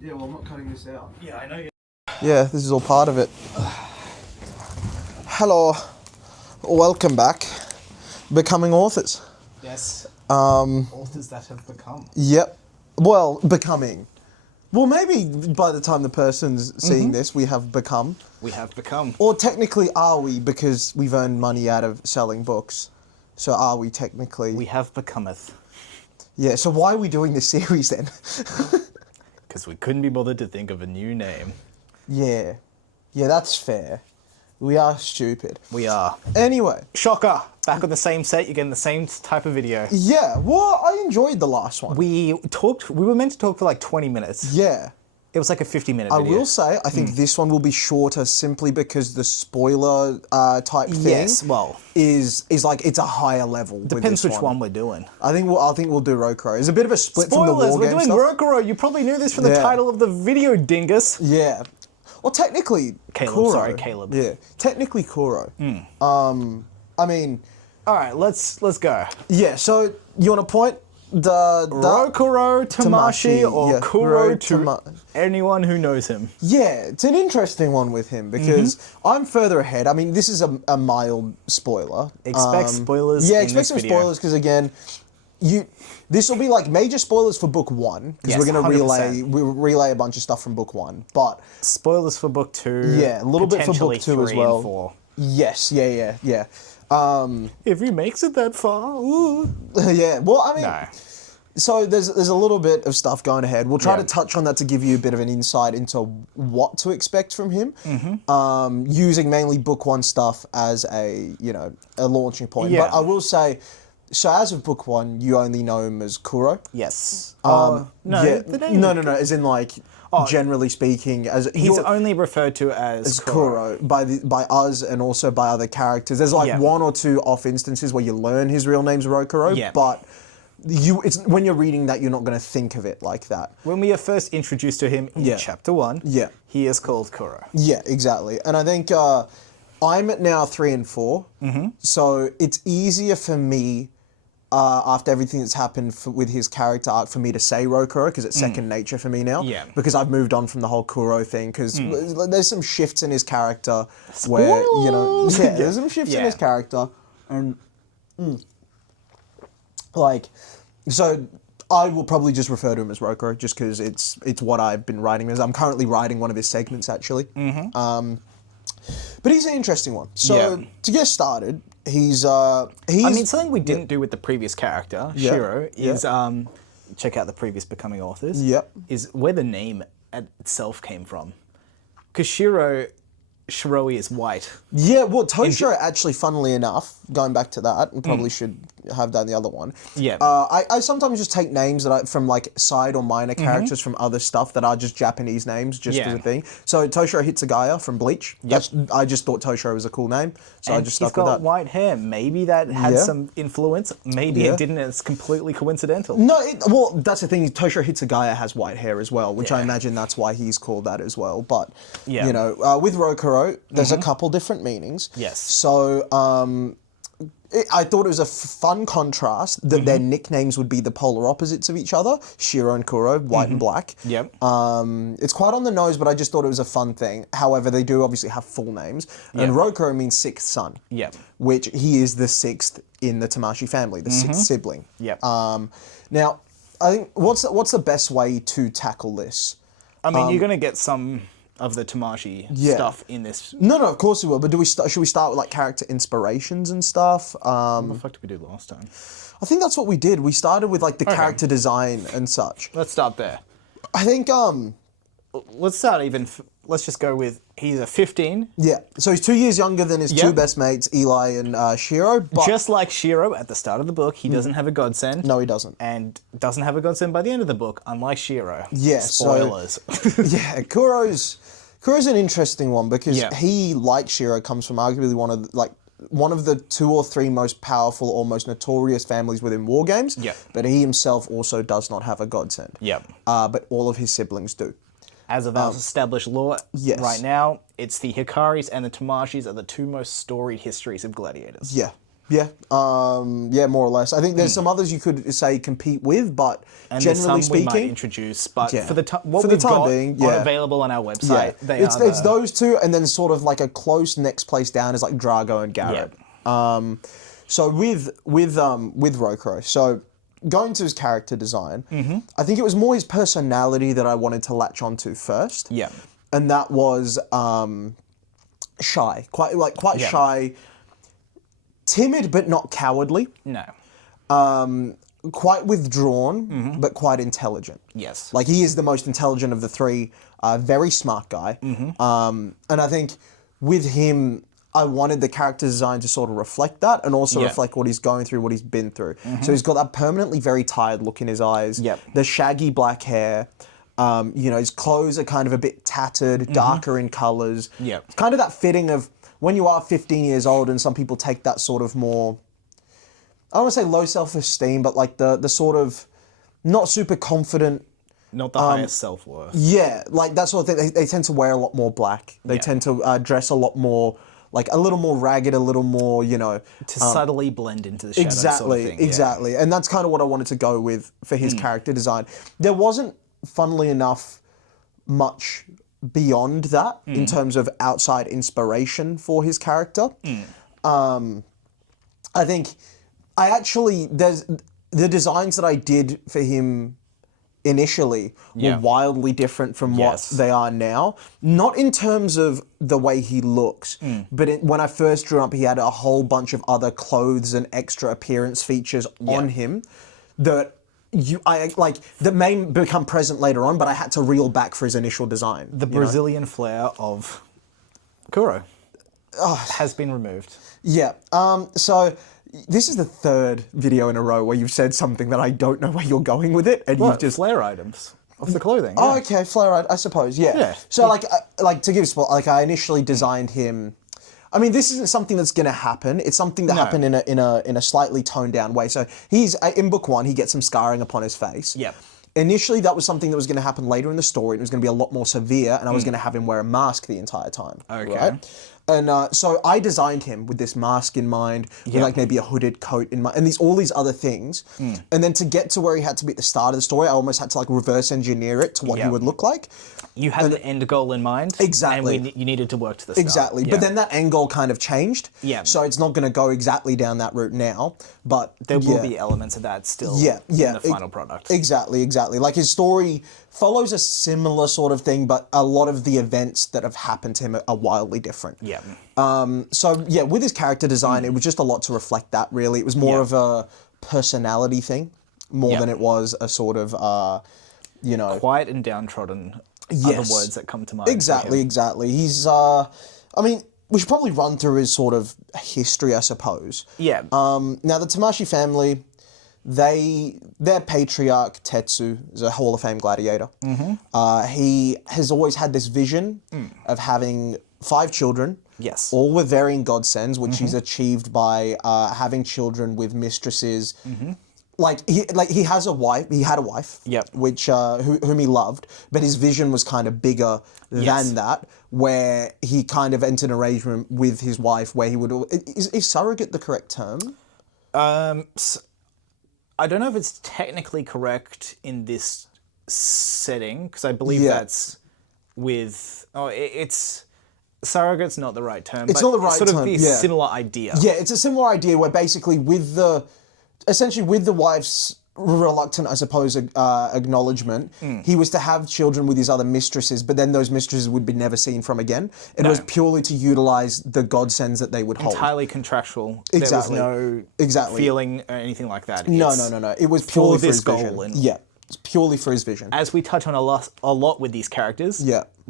Yeah, well, I'm not cutting this out. Yeah, I know you. Yeah, this is all part of it. Hello. Welcome back. Becoming authors. Yes. Authors that have become. Yep. Well, becoming. Well, maybe by the time the person's seeing this, we have become. We have become. Or technically, are we, because we've earned money out of selling books. So are we technically... We have becometh. Yeah, so why are we doing this series then? Because we couldn't be bothered to think of a new name. Yeah. Yeah, that's fair. We are stupid. We are. Anyway. Shocker! Back on the same set, you're getting the same type of video. Yeah, well, I enjoyed the last one. We were meant to talk for like 20 minutes. Yeah. It was like a 50-minute I video. will say, I think this one will be shorter simply because the spoiler type thing Yes, well... is like, it's a higher level. Depends which one we're doing. I think we'll do Rokuro. It's a bit of a split from the war Spoilers! We're game doing stuff. Rokuro! You probably knew this from the title of the video, dingus! Yeah. Well, technically, Caleb, Kuro. sorry, Caleb. Yeah. Technically, Kuro. I mean... Alright, let's go. Yeah, so, you want to point? Rokuro Tamashi or yeah, Kuro to anyone who knows him. Yeah, it's an interesting one with him because I'm further ahead. I mean, this is a mild spoiler. Expect spoilers. Yeah, in expect this some video. spoilers because again, this will be like major spoilers for book 1 because Yes, we're gonna 100%. relay a bunch of stuff from book 1, but spoilers for book 2. yeah, a little bit for book 2 as well. And 4. Yes, yeah. If he makes it that far, ooh. Yeah. Well, I mean. No. So there's a little bit of stuff going ahead. We'll try to touch on that to give you a bit of an insight into what to expect from him, using mainly book 1 stuff as a launching point. Yeah. But I will say, so as of book 1, you only know him as Kuro. Yes. No, the name no. As in like generally speaking, as he's only referred to as Kuro by us and also by other characters. There's like 1 or 2 off instances where you learn his real name's Rokuro, but. It's when you're reading that, you're not going to think of it like that. When we are first introduced to him in chapter 1, he is called Kuro. Yeah, exactly. And I think I'm at now 3 and 4, so it's easier for me after everything that's happened with his character arc for me to say Rokuro because it's second nature for me now. Yeah. Because I've moved on from the whole Kuro thing because there's some shifts in his character where there's some shifts in his character and. So I will probably just refer to him as Rokuro just because it's what I've been writing as. I'm currently writing one of his segments actually. But he's an interesting one. So to get started, he's I mean, something we didn't do with the previous character, Shiro, is check out the previous Becoming Authors. Is where the name itself came from. Because Shiroi is white. Yeah, well, Toshiro actually, funnily enough, going back to that, and probably should have done the other one. Yeah. I sometimes just take names from like side or minor characters from other stuff that are just Japanese names, just as a thing. So Toshiro Hitsugaya from Bleach. I just thought Toshiro was a cool name, so I just stuck with that. He's got white hair. Maybe that had some influence. Maybe it didn't. It's completely coincidental. No, well, that's the thing. Toshiro Hitsugaya has white hair as well, which I imagine that's why he's called that as well. But you know, with Rokuro. There's a couple different meanings. Yes. So I thought it was a fun contrast that their nicknames would be the polar opposites of each other. Shiro and Kuro, white and black. Yep. It's quite on the nose, but I just thought it was a fun thing. However, they do obviously have full names. And Rokuro means 6th son. Yep. Which he is the 6th in the Tamashi family, the 6th sibling. Yep. Now, I think what's the best way to tackle this? I mean, you're going to get some of the Tamashi stuff in this. No, of course we will. But should we start with like character inspirations and stuff? What the fuck did we do last time? I think that's what we did. We started with like the character design and such. Let's start there. I think let's start let's just go with he's a 15. Yeah. So he's 2 years younger than his 2 best mates, Eli and Shiro. But just like Shiro at the start of the book, he doesn't have a godsend. No, he doesn't. And doesn't have a godsend by the end of the book, unlike Shiro. Yeah. Spoilers. So, yeah, Kuro's an interesting one because he, like Shiro, comes from arguably one of the 2 or 3 most powerful or most notorious families within war games. Yeah. But he himself also does not have a godsend. Yeah. But all of his siblings do. As of our established law right now, it's the Hikaris and the Tamashis are the 2 most storied histories of gladiators. Yeah. Yeah, yeah, more or less. I think there's some others you could say compete with, but and generally some we might speaking, introduce. But yeah. for the time being, available on our website, it's those two, and then sort of like a close next place down is like Drago and Garrett. So with Rokuro, so going to his character design, I think it was more his personality that I wanted to latch onto first. Yeah, and that was shy, quite shy. Timid but not cowardly. no. Quite withdrawn, but quite intelligent. Yes. Like, he is the most intelligent of the three. Very smart guy. And I think with him, I wanted the character design to sort of reflect that and also reflect what he's going through, what he's been through. So he's got that permanently very tired look in his eyes. The shaggy black hair. You know, his clothes are kind of a bit tattered, darker in colours. It's kind of that fitting of when you are 15 years old and some people take that sort of more, I don't want to say low self-esteem, but like the sort of not super confident. Not the highest self-worth. Yeah, like that sort of thing. They tend to wear a lot more black. They tend to dress a lot more, like a little more ragged, a little more, you know. To subtly blend into the shadows Exactly, sort of thing. exactly. And that's kind of what I wanted to go with for his character design. There wasn't, funnily enough, much beyond that in terms of outside inspiration for his character. I think there's the designs that I did for him initially were wildly different from what they are now. Not in terms of the way he looks, but when I first drew up, he had a whole bunch of other clothes and extra appearance features on him that that may become present later on, but I had to reel back for his initial design. The Brazilian flair of Kuro has been removed. Yeah. So this is the third video in a row where you've said something that I don't know where you're going with it, and you've just flair items of the clothing. Oh, okay, flair I suppose. Yeah. So like to give I initially designed him. I mean, this isn't something that's going to happen. It's something that happened in a slightly toned down way. So he's in book 1, he gets some scarring upon his face. Initially, that was something that was going to happen later in the story. It was going to be a lot more severe, and I was going to have him wear a mask the entire time. Okay. Right? And so I designed him with this mask in mind, with like maybe a hooded coat in mind, and all these other things. And then to get to where he had to be at the start of the story, I almost had to like reverse engineer it to what he would look like. You had the end goal in mind. Exactly. And you needed to work to the start. Exactly. But then that end goal kind of changed. So it's not going to go exactly down that route now. But there will be elements of that still in the final product. Exactly, exactly. Like his story follows a similar sort of thing, but a lot of the events that have happened to him are wildly different. So yeah, with his character design, it was just a lot to reflect that, really. It was more of a personality thing, more than it was a sort of, you know... Quiet and downtrodden are the words that come to mind. Exactly, exactly. He's, I mean, we should probably run through his sort of history, I suppose. Now, the Tamashi family, their patriarch, Tetsu, is a Hall of Fame gladiator. He has always had this vision of having 5 children, all with varying godsends, which he's achieved by having children with mistresses. He has a wife. He had a wife, which whom he loved, but his vision was kind of bigger than that. Where he kind of entered an arrangement with his wife, where he would is surrogate the correct term? I don't know if it's technically correct in this setting, because I believe that's with it's. Surrogate's not the right term. It's not the right term. Sort of the similar idea. Yeah, it's a similar idea where basically with the wife's reluctant, I suppose, acknowledgement, he was to have children with his other mistresses, but then those mistresses would be never seen from again. It was purely to utilize the godsends that they would hold. Entirely contractual. Exactly. There was no feeling or anything like that. No. It was purely for his vision. It's purely for his vision. As we touch on a lot with these characters,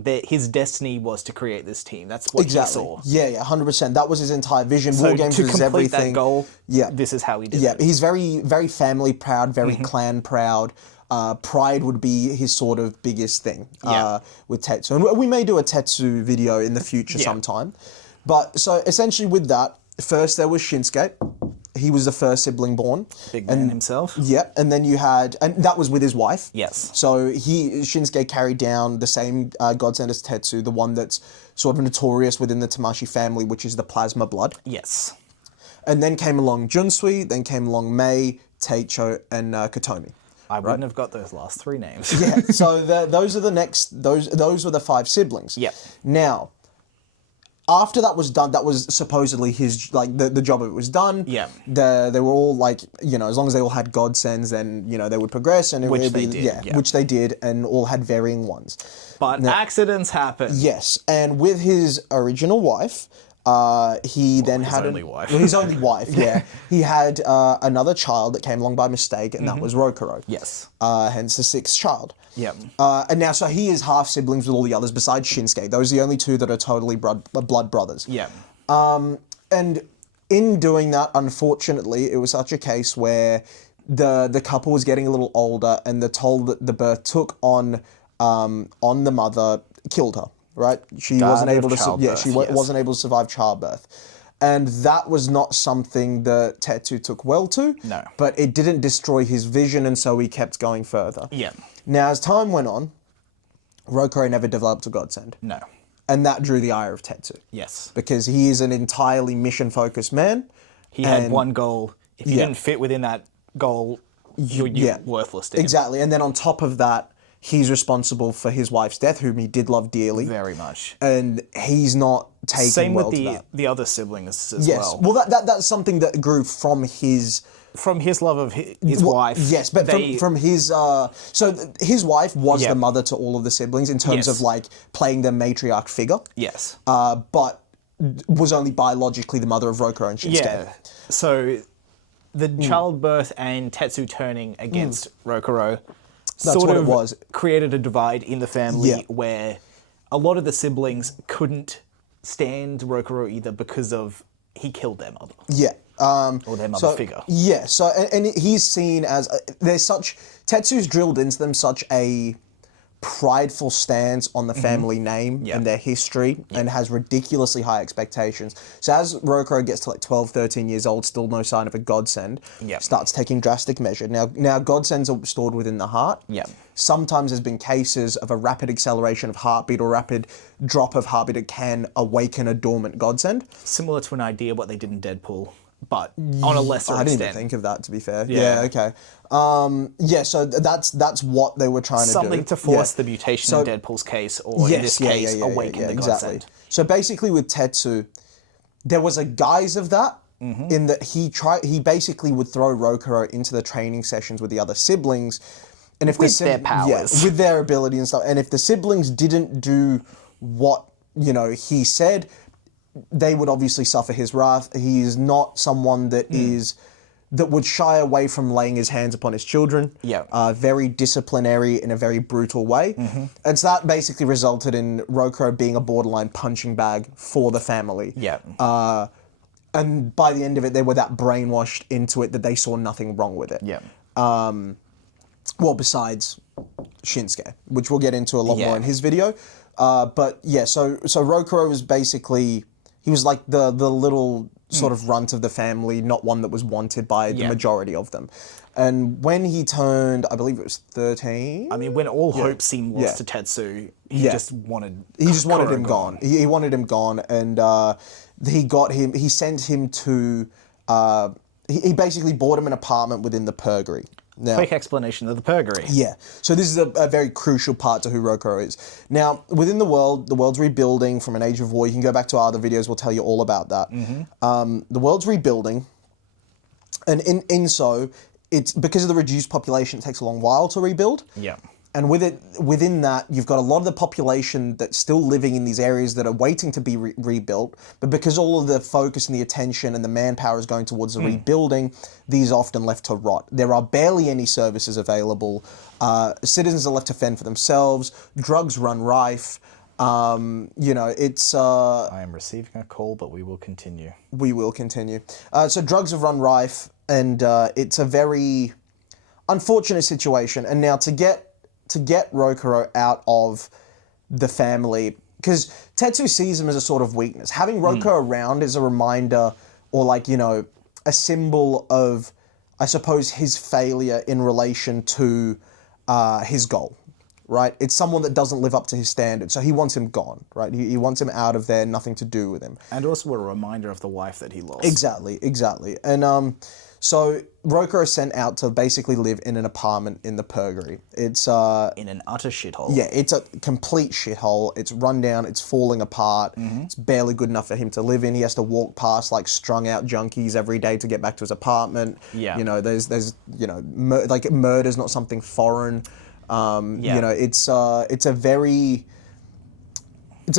his destiny was to create this team. That's what he saw. Yeah, 100%. That was his entire vision. So War Games to was complete everything. that goal, this is how he did it. He's very, very family proud, very clan proud. Pride would be his sort of biggest thing with Tetsu. And we may do a Tetsu video in the future sometime. But so essentially with that, first there was Shinsuke. He was the first sibling born. Big man himself. Yep, and then you had... And that was with his wife. Yes. So Shinsuke carried down the same godsend as Tetsu, the one that's sort of notorious within the Tamashi family, which is the plasma blood. Yes. And then came along Junsui, then came along Mei, Teicho, and Kotomi. I wouldn't have got those last three names. Yeah, so those are the next, those were the 5 siblings. Yep. Now, after that was done, that was supposedly his, like, the job of it was done. Yeah. They were all, like, you know, as long as they all had godsends, then, you know, they would progress. And it Which would they be, did, yeah, yeah. which they did, and all had varying ones. But accidents happen. Yes, and with his original wife, he then had only wife. His only wife, yeah. He had another child that came along by mistake, and that was Rokuro. Yes. Hence the 6th child. Yep. And now, so he is half siblings with all the others besides Shinsuke. Those are the only 2 that are totally blood brothers. Yeah. And in doing that, unfortunately, it was such a case where the couple was getting a little older, and the toll that the birth took on the mother killed her. Right? She wasn't able to. Wasn't able to survive childbirth, and that was not something that Tetsu took well to. No. But it didn't destroy his vision, and so he kept going further. Yeah. Now, as time went on, Rokuro never developed a godsend. No. And that drew the ire of Tetsu. Yes. Because he is an entirely mission-focused man. He had one goal. If you didn't fit within that goal, you're worthless to him. Exactly. And then on top of that, he's responsible for his wife's death, whom he did love dearly. Very much. And he's not taken Same well with to that. the other siblings as Yes. well. Well, that's something that grew from his... From his love of his wife. Yes, but from his... his wife was the mother to all of the siblings in terms of, like, playing the matriarch figure. Yes. But was only biologically the mother of Rokuro and Shinsuke. Yeah. So the childbirth and Tetsu turning against Rokuro sort of created a divide in the family where a lot of the siblings couldn't stand Rokuro either because of he killed their mother. Yeah. Or their mother figure. Yeah, so, and he's seen as, there's such, Tetsu's drilled into them such a prideful stance on the family name and their history and has ridiculously high expectations. So as Rokuro gets to like 12, 13 years old, still no sign of a godsend, starts taking drastic measure. Now godsends are stored within the heart. Sometimes there's been cases of a rapid acceleration of heartbeat or rapid drop of heartbeat that can awaken a dormant godsend. Similar to an idea what they did in Deadpool, but on a lesser extent. I didn't even think of that, to be fair. Yeah, okay. So that's what they were trying to do. Something to force the mutation in Deadpool's case, or in this case, awaken the godsend. So basically with Tetsu, there was a guise of that, in that he basically would throw Rokuro into the training sessions with the other siblings, and if their powers. with their ability and stuff, and if the siblings didn't do what he said, they would obviously suffer his wrath. He is not someone that that would shy away from laying his hands upon his children. Very disciplinary in a very brutal way. And so that basically resulted in Rokuro being a borderline punching bag for the family. And by the end of it, they were that brainwashed into it that they saw nothing wrong with it. Well, besides Shinsuke, which we'll get into a lot more in his video. But yeah, so Rokuro was basically, he was like the little sort of runt of the family, not one that was wanted by the majority of them. And when he turned, I believe it was 13. I mean, when all hope seemed lost to Tetsu, he just wanted him gone. He wanted him gone, and he sent him to, he basically bought him an apartment within the Purgery. Now, quick explanation of the Purgery. Yeah. So this is a very crucial part to who Rokuro is. Now, within the world's rebuilding from an age of war. You can go back to our other videos, we'll tell you all about that. The world's rebuilding, and in so, it's because of the reduced population, it takes a long while to rebuild. And within that, you've got a lot of the population that's still living in these areas that are waiting to be rebuilt. But because all of the focus and the attention and the manpower is going towards the rebuilding, these are often left to rot. There are barely any services available. Citizens are left to fend for themselves. Drugs run rife. It's... I am receiving a call, but we will continue. We will continue. So drugs have run rife, and it's a very unfortunate situation. And now to get Rokuro out of the family, because Tetsu sees him as a sort of weakness. Having Rokuro around is a reminder, or a symbol of, I suppose, his failure in relation to his goal, right? It's someone that doesn't live up to his standards, so he wants him gone, right? He wants him out of there, nothing to do with him. And also a reminder of the wife that he lost. Exactly. And so Rokuro is sent out to basically live in an apartment in the Purgatory. It's in an utter shithole. Yeah, it's a complete shithole. It's run down, it's falling apart. It's barely good enough for him to live in. He has to walk past like strung out junkies every day to get back to his apartment. Yeah. You know, there's like murder's not something foreign. You know, it's a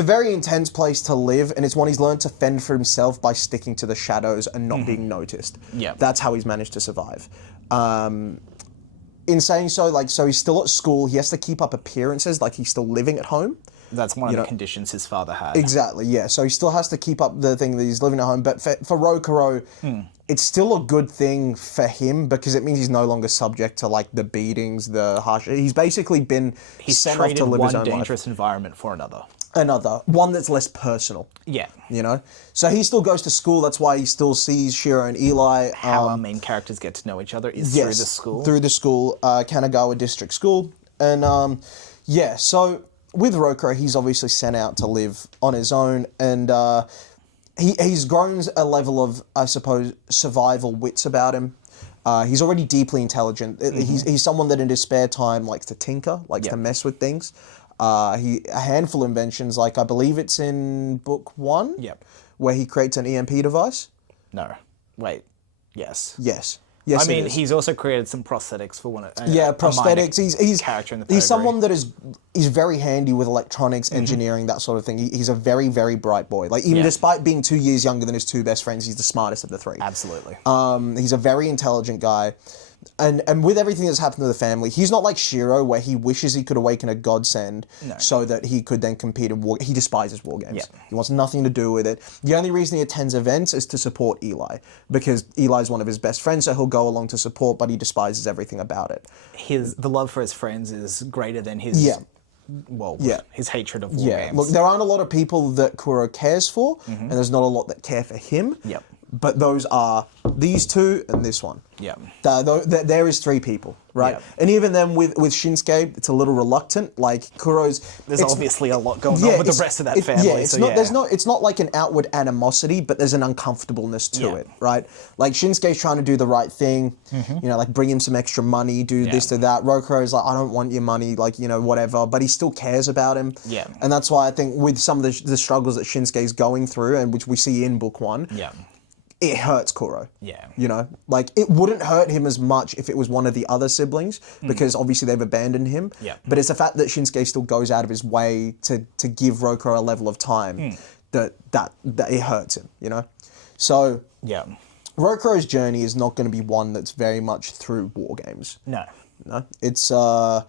very intense place to live, and it's one he's learned to fend for himself by sticking to the shadows and not being noticed. Yeah. That's how he's managed to survive. In saying so, so he's still at school, he has to keep up appearances like he's still living at home. That's one of the conditions his father had. Exactly, yeah. So he still has to keep up the thing that he's living at home, but for Rokuro, it's still a good thing for him because it means he's no longer subject to like the beatings, the harsh... He's basically been sent off to live his own life. One dangerous environment for another. One that's less personal. Yeah. You know? So he still goes to school, that's why he still sees Shiro and Eli. How our main characters get to know each other is through the school. Through the school, Kanagawa District School. And so with Rokuro, he's obviously sent out to live on his own, and he's grown a level of, I suppose, survival wits about him. He's already deeply intelligent. He's someone that in his spare time likes to tinker, likes to mess with things. A handful of inventions, like I believe it's in book 1, where he creates an EMP device. No. Wait. Yes. Yes. I mean, he's also created some prosthetics for one of prosthetics. He's character in the he's someone that is very handy with electronics, engineering, that sort of thing. He's a very, very bright boy. Like even despite being 2 years younger than his 2 best friends, he's the smartest of the 3. Absolutely. He's a very intelligent guy. And with everything that's happened to the family, he's not like Shiro, where he wishes he could awaken a godsend so that he could then compete in war. He despises war games. Yeah. He wants nothing to do with it. The only reason he attends events is to support Eli, because Eli's one of his best friends, so he'll go along to support, but he despises everything about it. The love for his friends is greater than his his hatred of war games. Look, there aren't a lot of people that Kuro cares for, and there's not a lot that care for him. Yep. But those are these 2 and this one. Yeah. There is 3 people, right? Yep. And even then with Shinsuke, it's a little reluctant. Like Kuro's... There's obviously a lot going on with the rest of that family. Yeah, it's not like an outward animosity, but there's an uncomfortableness to it, right? Like Shinsuke's trying to do the right thing, you know, like bring him some extra money, do this, do that. Rokuro's like, I don't want your money, like, you know, whatever. But he still cares about him. Yeah. And that's why I think with some of the struggles that Shinsuke's going through, and which we see in book 1, it hurts Kuro. Yeah. You know? Like, it wouldn't hurt him as much if it was one of the other siblings, because obviously they've abandoned him. Yeah. But it's the fact that Shinsuke still goes out of his way to give Rokuro a level of time that it hurts him, you know? So... Yeah. Rokuro's journey is not going to be one that's very much through war games. No. No? It's a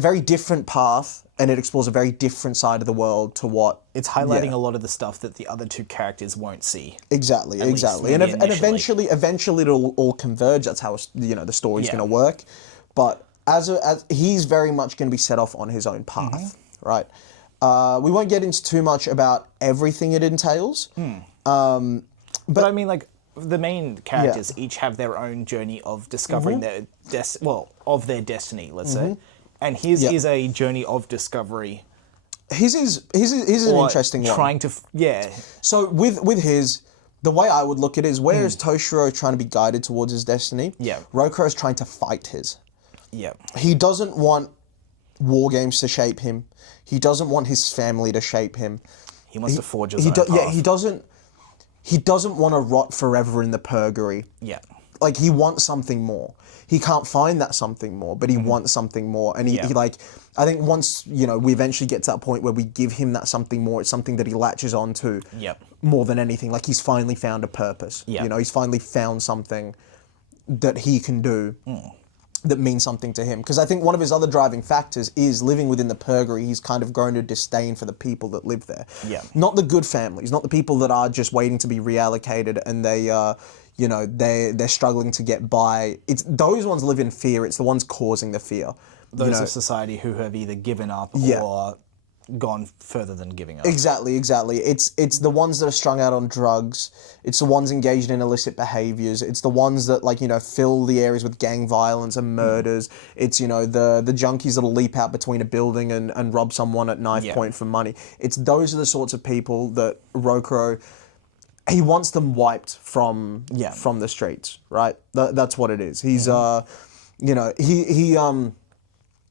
very different path, and it explores a very different side of the world to what... It's highlighting a lot of the stuff that the other 2 characters won't see. Exactly. And eventually it'll all converge. That's how, you know, the story's going to work. But as he's very much going to be set off on his own path, right? We won't get into too much about everything it entails. But I mean, like, the main characters each have their own journey of discovering their destiny, let's say. And his is a journey of discovery. His is an interesting one. Trying to, So with his, the way I would look at it is, whereas Toshiro trying to be guided towards his destiny, Rokuro is trying to fight his. Yeah. He doesn't want war games to shape him. He doesn't want his family to shape him. He wants to forge his own path. Yeah, he doesn't want to rot forever in the purgatory. Yeah. Like, he wants something more. He can't find that something more, but he wants something more. And he like, I think once, you know, we eventually get to that point where we give him that something more, it's something that he latches onto more than anything. Like, he's finally found a purpose. You know, he's finally found something that he can do that means something to him. Because I think one of his other driving factors is living within the purgatory, he's kind of grown a disdain for the people that live there. Yeah. Not the good families, not the people that are just waiting to be reallocated and they... you know, they're struggling to get by. It's those ones live in fear. It's the ones causing the fear. Those of society who have either given up or gone further than giving up. Exactly. It's the ones that are strung out on drugs. It's the ones engaged in illicit behaviors. It's the ones that, like, you know, fill the areas with gang violence and murders. It's, you know, the junkies that'll leap out between a building and rob someone at knife point for money. It's those are the sorts of people that Rokuro, he wants them wiped from the streets, right? That's what it is. He's you know, he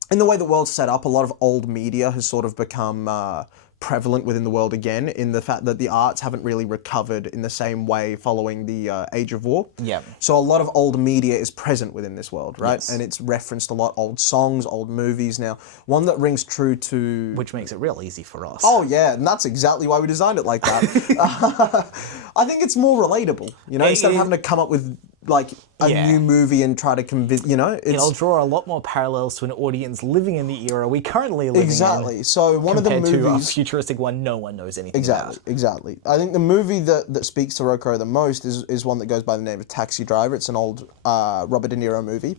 in the way the world's set up, a lot of old media has sort of become prevalent within the world again, in the fact that the arts haven't really recovered in the same way following the Age of War. Yeah. So a lot of old media is present within this world, right? Yes. And it's referenced a lot, old songs, old movies. Now, one that rings true to... Which makes it real easy for us. Oh, yeah, and that's exactly why we designed it like that. I think it's more relatable, you know, instead of having to come up with, like, a new movie and try to convince, you know? It'll draw a lot more parallels to an audience living in the era we currently live in. Exactly. So one of the movies... Compared to a futuristic one no one knows anything about. Exactly. I think the movie that speaks to Rokuro the most is one that goes by the name of Taxi Driver. It's an old Robert De Niro movie.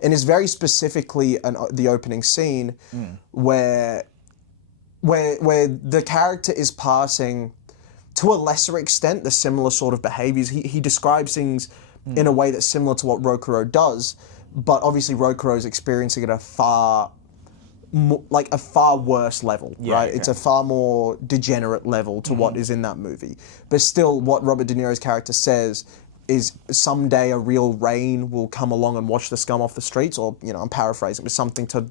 And it's very specifically the opening scene where the character is passing, to a lesser extent, the similar sort of behaviors. He describes things in a way that's similar to what Rokuro does, but obviously Rokuro is experiencing it at a far worse level, right? Okay. It's a far more degenerate level to what is in that movie. But still, what Robert De Niro's character says is someday a real rain will come along and wash the scum off the streets, or, you know, I'm paraphrasing, but something to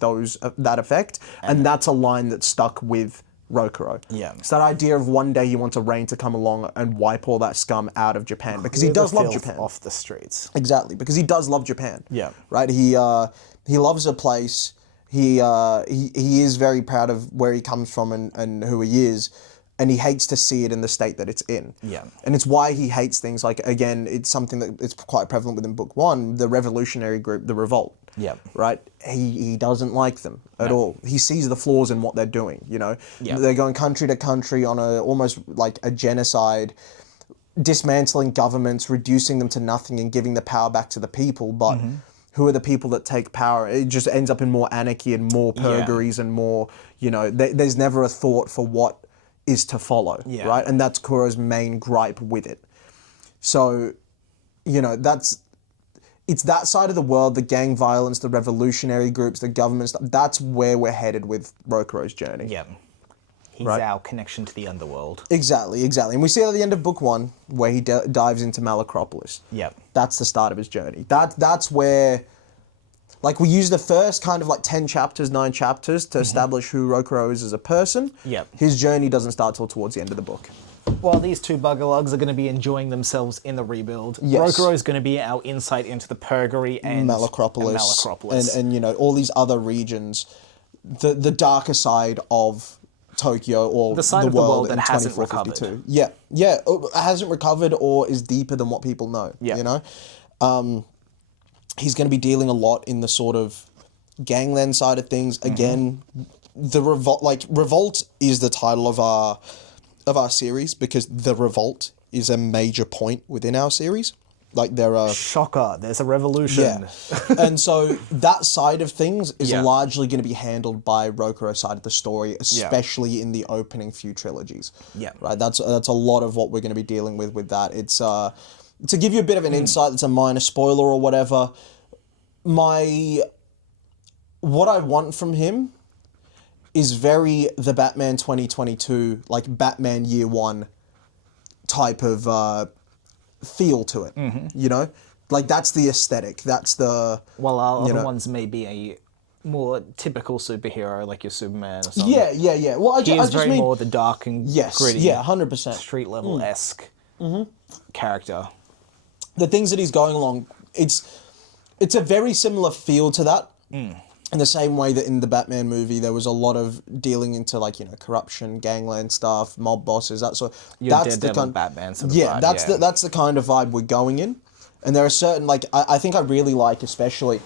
that effect. And that's a line that stuck with Rokuro. Yeah. It's that idea of one day he wants a rain to come along and wipe all that scum out of Japan, because he does love Japan. Off the streets. Exactly, because he does love Japan. Yeah. Right? He loves a place. He is very proud of where he comes from and who he is, and he hates to see it in the state that it's in. Yeah. And it's why he hates things like, again, it's something that it's quite prevalent within book one, the revolutionary group, the Revolt. Yeah. Right? He doesn't like them at all. He sees the flaws in what they're doing, you know? Yeah. They're going country to country on almost like a genocide, dismantling governments, reducing them to nothing and giving the power back to the people, but who are the people that take power? It just ends up in more anarchy and more purgaries and more, you know, there's never a thought for what is to follow, right? And that's Kuro's main gripe with it. So, you know, it's that side of the world, the gang violence, the revolutionary groups, the government stuff, that's where we're headed with Rokuro's journey. Yeah. He's our connection to the underworld. Exactly. And we see at the end of book one, where he dives into Malacropolis. Yeah. That's the start of his journey. That's where, like, we use the first kind of like 9 chapters to establish who Rokuro is as a person. Yeah. His journey doesn't start till towards the end of the book. While these two buggerlugs are going to be enjoying themselves in the rebuild, Yes. Rokuro is going to be our insight into the Purgatory and Malacropolis. And you know, all these other regions, the darker side of Tokyo, or the side the of the world world that in hasn't 2452. recovered. Yeah, it hasn't recovered or is deeper than what people know, you know? He's going to be dealing a lot in the sort of gangland side of things. Again, the Revolt is the title of our series because the Revolt is a major point within our series. Like, there are... Shocker, there's a revolution. Yeah. And so that side of things is largely going to be handled by Rokuro's side of the story, especially in the opening few trilogies. Yeah. Right? That's a lot of what we're going to be dealing with that. It's to give you a bit of an insight, it's a minor spoiler or whatever. What I want from him is very the Batman 2022, like Batman Year One type of feel to it, you know? Like, that's the aesthetic, that's the... While our other ones may be a more typical superhero, like your Superman or something. Yeah. Well, I just very mean... more the dark and gritty, 100%. street-level-esque character. The things that he's going along, it's a very similar feel to that. In the same way that in the Batman movie, there was a lot of dealing into, like, you know, corruption, gangland stuff, mob bosses, that sort of... That's the kind of Batman sort of vibe, that's the kind of vibe we're going in. And there are certain, like, I think I really like, especially,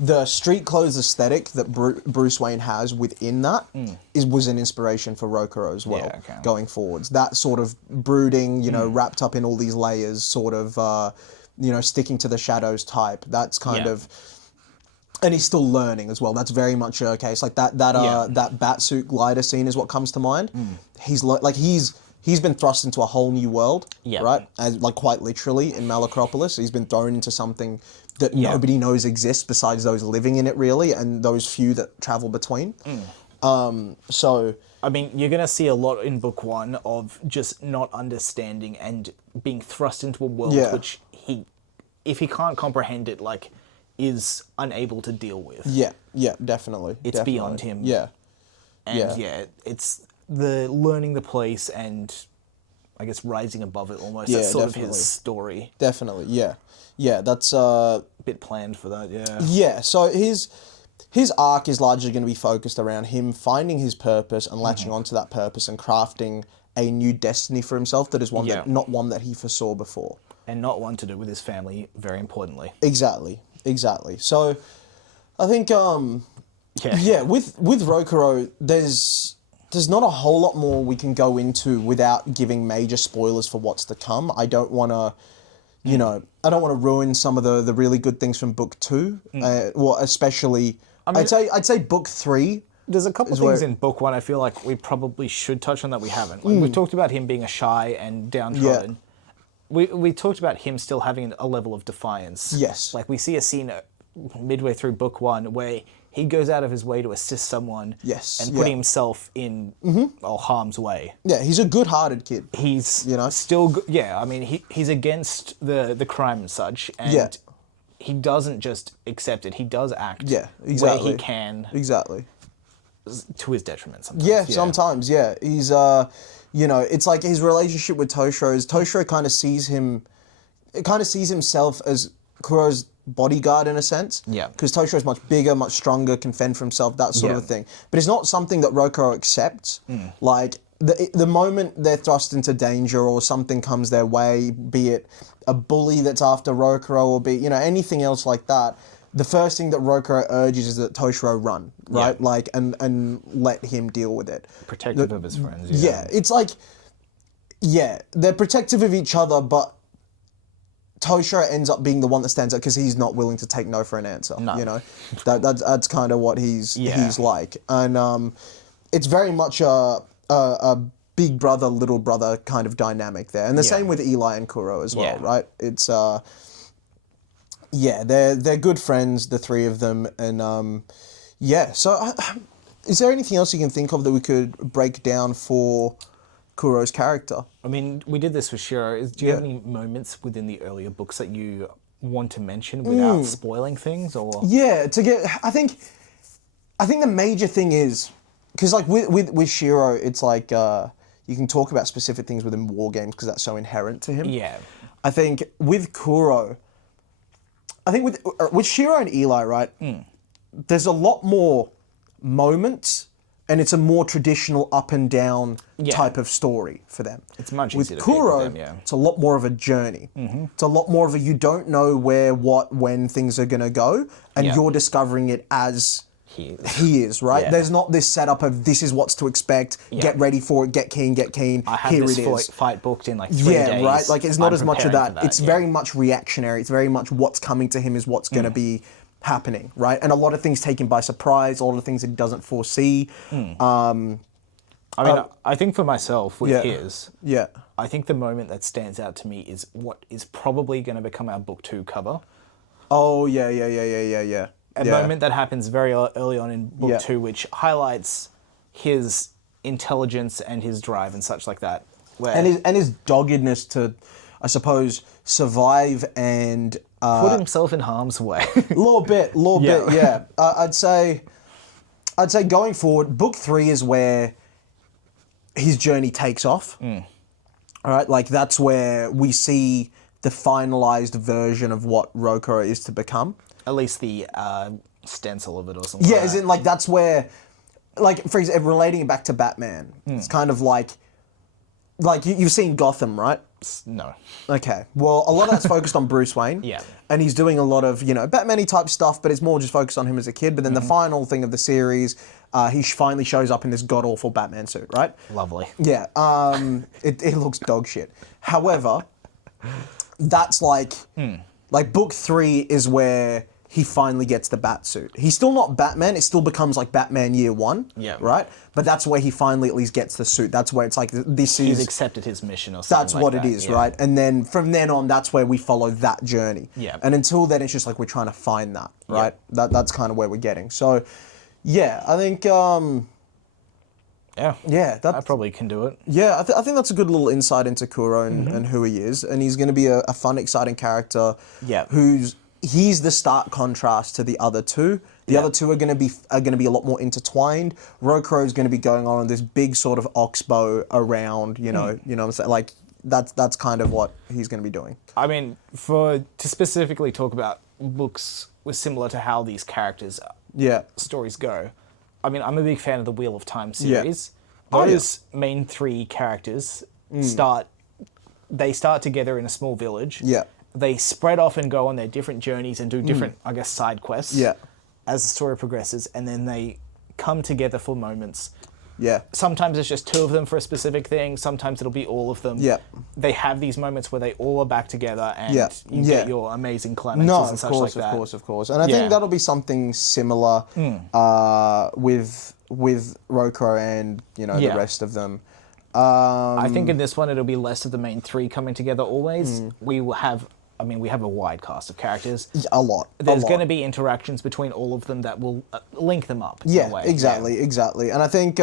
the street clothes aesthetic that Bruce Wayne has within that was an inspiration for Rokuro as well, going forwards. That sort of brooding, you know, wrapped up in all these layers, sort of, you know, sticking to the shadows type. That's kind of... And he's still learning as well. That's very much a case. Like that Batsuit glider scene is what comes to mind. He's been thrust into a whole new world, right? As like quite literally in Malacropolis, he's been thrown into something that nobody knows exists besides those living in it, really, and those few that travel between. So I mean, you're going to see a lot in book 1 of just not understanding and being thrust into a world which if he can't comprehend it, like, is unable to deal with. Yeah, definitely. It's beyond him. Yeah. And it's the learning the place and I guess rising above it almost. That's sort of his story. Definitely, yeah. Yeah, that's a bit planned for that, yeah. Yeah, so his arc is largely going to be focused around him finding his purpose and latching onto that purpose and crafting a new destiny for himself that is not one that he foresaw before. And not one to do with his family, very importantly. Exactly. So, I think, with Rokuro, there's not a whole lot more we can go into without giving major spoilers for what's to come. I don't want to, I don't want to ruin some of the really good things from book 2. Well, especially, I'd say book 3. There's a couple of things in book 1 I feel like we probably should touch on that we haven't. Like, we've talked about him being a shy and downtrodden. Yeah. We talked about him still having a level of defiance. Yes. Like, we see a scene midway through book 1 where he goes out of his way to assist someone and putting himself in harm's way. Yeah, he's a good-hearted kid. He's still good. Yeah, I mean, he's against the crime and such, and he doesn't just accept it. He does act where he can. Exactly. To his detriment sometimes. Yeah, sometimes, yeah. He's, it's like his relationship with Toshiro is Toshiro kind of sees himself as Kuro's bodyguard in a sense. Yeah. Because Toshiro's much bigger, much stronger, can fend for himself, that sort of a thing. But it's not something that Rokuro accepts. Like, the moment they're thrust into danger or something comes their way, be it a bully that's after Rokuro or be, anything else like that, the first thing that Rokuro urges is that Toshiro run, right? Yeah. Like, and let him deal with it. Protective of his friends. Yeah, it's like, they're protective of each other, but Toshiro ends up being the one that stands up because he's not willing to take no for an answer. No. That's kind of what he's like. And it's very much a big brother, little brother kind of dynamic there. And the same with Eli and Kuro as well, right? It's... they're good friends, the three of them, and So, is there anything else you can think of that we could break down for Kuro's character? I mean, we did this with Shiro. Do you have any moments within the earlier books that you want to mention without spoiling things, or? Yeah, I think the major thing is because like with Shiro, it's like you can talk about specific things within war games because that's so inherent to him. Yeah, I think with Kuro. I think with Shiro and Eli, right, there's a lot more moments, and it's a more traditional up and down type of story for them. It's much easier with to Kuro, pick with them, it's a lot more of a journey. It's a lot more of a you don't know where, what, when things are going to go, and you're discovering it as he is, right? Yeah. There's not this setup of this is what's to expect, get ready for it, get keen. I have this fight booked in like 3 days. Yeah, right? Like it's not as much of that. It's very much reactionary. It's very much what's coming to him is what's going to be happening, right? And a lot of things take him by surprise, a lot of things he doesn't foresee. I mean, I think for myself, with his, I think the moment that stands out to me is what is probably going to become our book 2 cover. Oh, yeah. A moment that happens very early on in book 2, which highlights his intelligence and his drive and such like that. And his doggedness to, I suppose, survive and... put himself in harm's way. A little bit, yeah. I'd say going forward, book 3 is where his journey takes off. All right, like that's where we see the finalized version of what Rokuro is to become. At least the stencil of it or something. Yeah, as in like that's where, like for example, relating it back to Batman, it's kind of like you've seen Gotham, right? No. Okay. Well, a lot of that's focused on Bruce Wayne. Yeah. And he's doing a lot of Batman-y type stuff, but it's more just focused on him as a kid. But then the final thing of the series, he finally shows up in this god awful Batman suit, right? Lovely. Yeah. It looks dog shit. However, that's like book 3 is where he finally gets the bat suit. He's still not Batman. It still becomes like Batman Year One. Yeah. Right? But that's where he finally at least gets the suit. That's where it's like, He's accepted his mission or something that's what it is, right? And then from then on, that's where we follow that journey. Yeah. And until then, it's just like we're trying to find that, right? That's kind of where we're getting. So, yeah, I think... Yeah, I probably can do it. Yeah, I think that's a good little insight into Kuro and who he is. And he's going to be a fun, exciting character he's the stark contrast to the other two. The other two are going to be a lot more intertwined. Rokuro is going to be going on this big sort of oxbow around, you know what I'm saying? Like, that's kind of what he's going to be doing. I mean, to specifically talk about books was similar to how these characters' stories go. I mean, I'm a big fan of the Wheel of Time series. Those main three characters start together in a small village. Yeah. They spread off and go on their different journeys and do different, I guess, side quests. Yeah. As the story progresses, and then they come together for moments. Yeah. Sometimes it's just two of them for a specific thing. Sometimes it'll be all of them. Yeah. They have these moments where they all are back together and you get your amazing climaxes and such like that. Of course. And I think that'll be something similar with Rokuro and, the rest of them. I think in this one it'll be less of the main three coming together always. We will have... we have a wide cast of characters. A lot. There's going to be interactions between all of them that will link them up. In a way. Exactly. And I think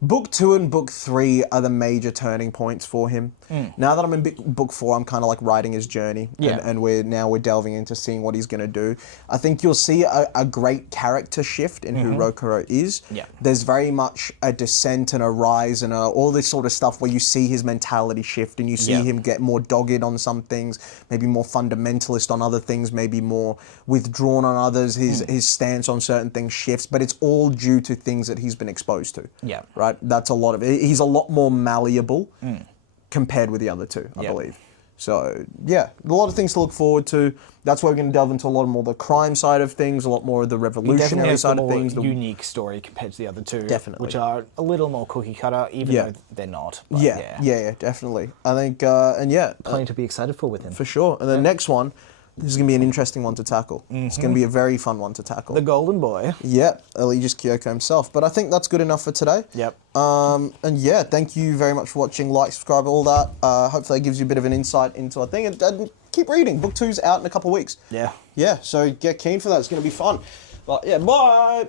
Book 2 and Book 3 are the major turning points for him. Now that I'm in Book 4, I'm kind of like writing his journey. And we're delving into seeing what he's going to do. I think you'll see a great character shift in who Rokuro is. Yeah. There's very much a descent and a rise and all this sort of stuff where you see his mentality shift and you see him get more dogged on some things, maybe more fundamentalist on other things, maybe more withdrawn on others. His stance on certain things shifts, but it's all due to things that he's been exposed to. Yeah. Right? That's a lot of it. He's a lot more malleable compared with the other two, I believe. So, a lot of things to look forward to. That's why we're going to delve into a lot more of the crime side of things, a lot more of the revolutionary side of things. The unique story compared to the other two. Definitely. Which are a little more cookie cutter, even though they're not. But Definitely. I think, plenty to be excited for with him. For sure. And the next one, this is going to be an interesting one to tackle. It's going to be a very fun one to tackle. The Golden Boy. Yep, Elegius Kyoko himself. But I think that's good enough for today. Yep. And thank you very much for watching. Like, subscribe, all that. Hopefully it gives you a bit of an insight into our thing. And keep reading. Book 2's out in a couple of weeks. Yeah. Yeah, so get keen for that. It's going to be fun. But bye!